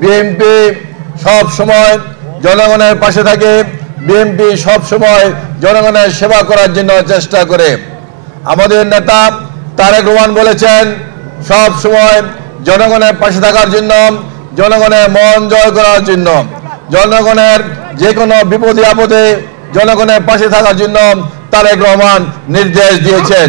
BNP সব সময় জনগণের পাশে থাকে, বিএনপি সব সময় জনগণের সেবা করার জন্য চেষ্টা করে। আমাদের নেতা তারেক রহমান বলেছেন সব সময় জনগণের পাশে থাকার জন্য, জনগণের মন জয় করার জন্য, জনগণের যে কোনো বিপদে আপদে জনগণের পাশে থাকার জন্য তারেক রহমান নির্দেশ দিয়েছেন।